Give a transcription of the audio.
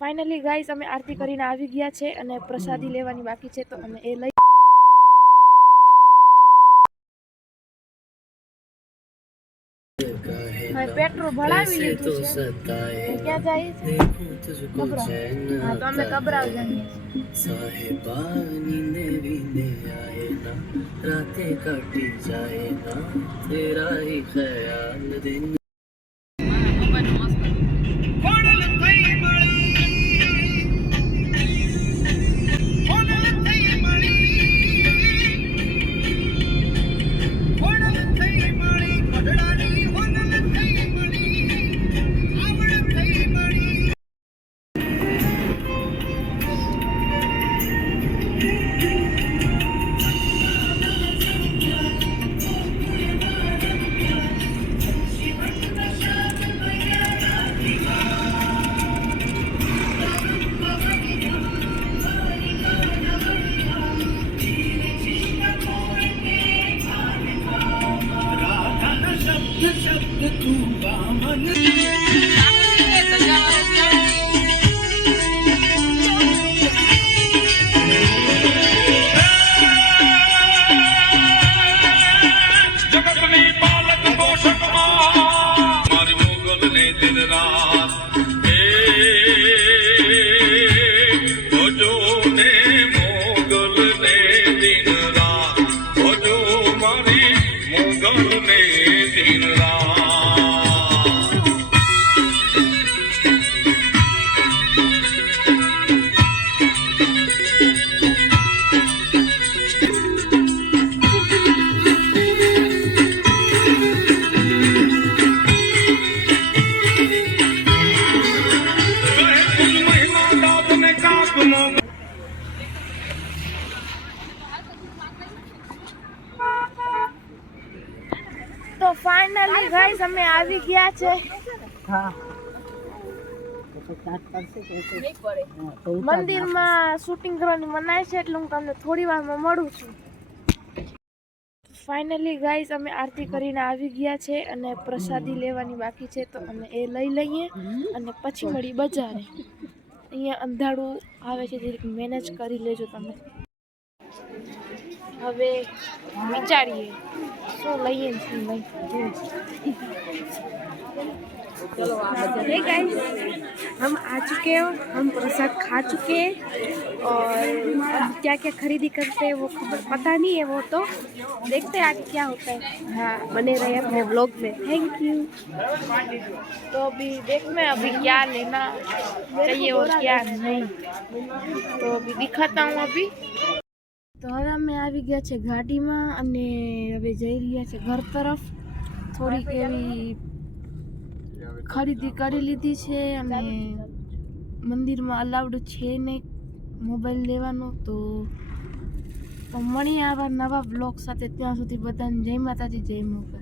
Finally guys અમે આરતી કરીને આવી ગયા છે અને પ્રસાદી લેવાની બાકી છે, તો અમે એ લઈ પેટ્રોલ ભરાવી લીધું છે। ક્યાં જાય? હા, તો અમે કબરાવ જઈએ। સાહેબા નીંદે વિંદે આए ना रातें कटी जाए ना तेरा ही ख्याल दिन તો ફાઇનલી ગાઈસ અમે આવી ગયા છે। હા, મંદિરમાં શૂટિંગ કરવાની મનાય છે, એટલે હું તમને થોડી વારમાં મળું છું। ફાઇનલી ગાઈસ અમે આરતી કરીને આવી ગયા છે અને પ્રસાદી લેવાની બાકી છે, તો અમે એ લઈ લઈએ અને પછી મળી બજારે। અહીંયા અંધારું આવે છે, જરીક મેનેજ કરી લેજો તમે। હવે વિચારીએ શું લઈએ શું નહીં। चलो हे गाइस, हम आ चुके हैं, हम प्रसाद खा चुके हैं और अब क्या क्या खरीदी करते हैं वो खबर पता नहीं है, वो तो देखते हैं आगे क्या होता है। हाँ, बने रहे अपने व्लॉग में। Thank you. तो अभी देखना है अभी क्या लेना चाहिए और क्या नहीं, तो अभी दिखाता हूँ। अभी तो હવે અમે આવી ગયા છે ગાડીમાં અને હવે જઈ રહ્યા છે ઘર તરફ। થોડીક એવી ખરીદી કરી લીધી છે અને મંદિરમાં અલાઉડ છે નહીં મોબાઈલ લેવાનો, તો મળીએ આવા નવા બ્લોગ સાથે। ત્યાં સુધી બધાને જય માતાજી, જય મોગલ।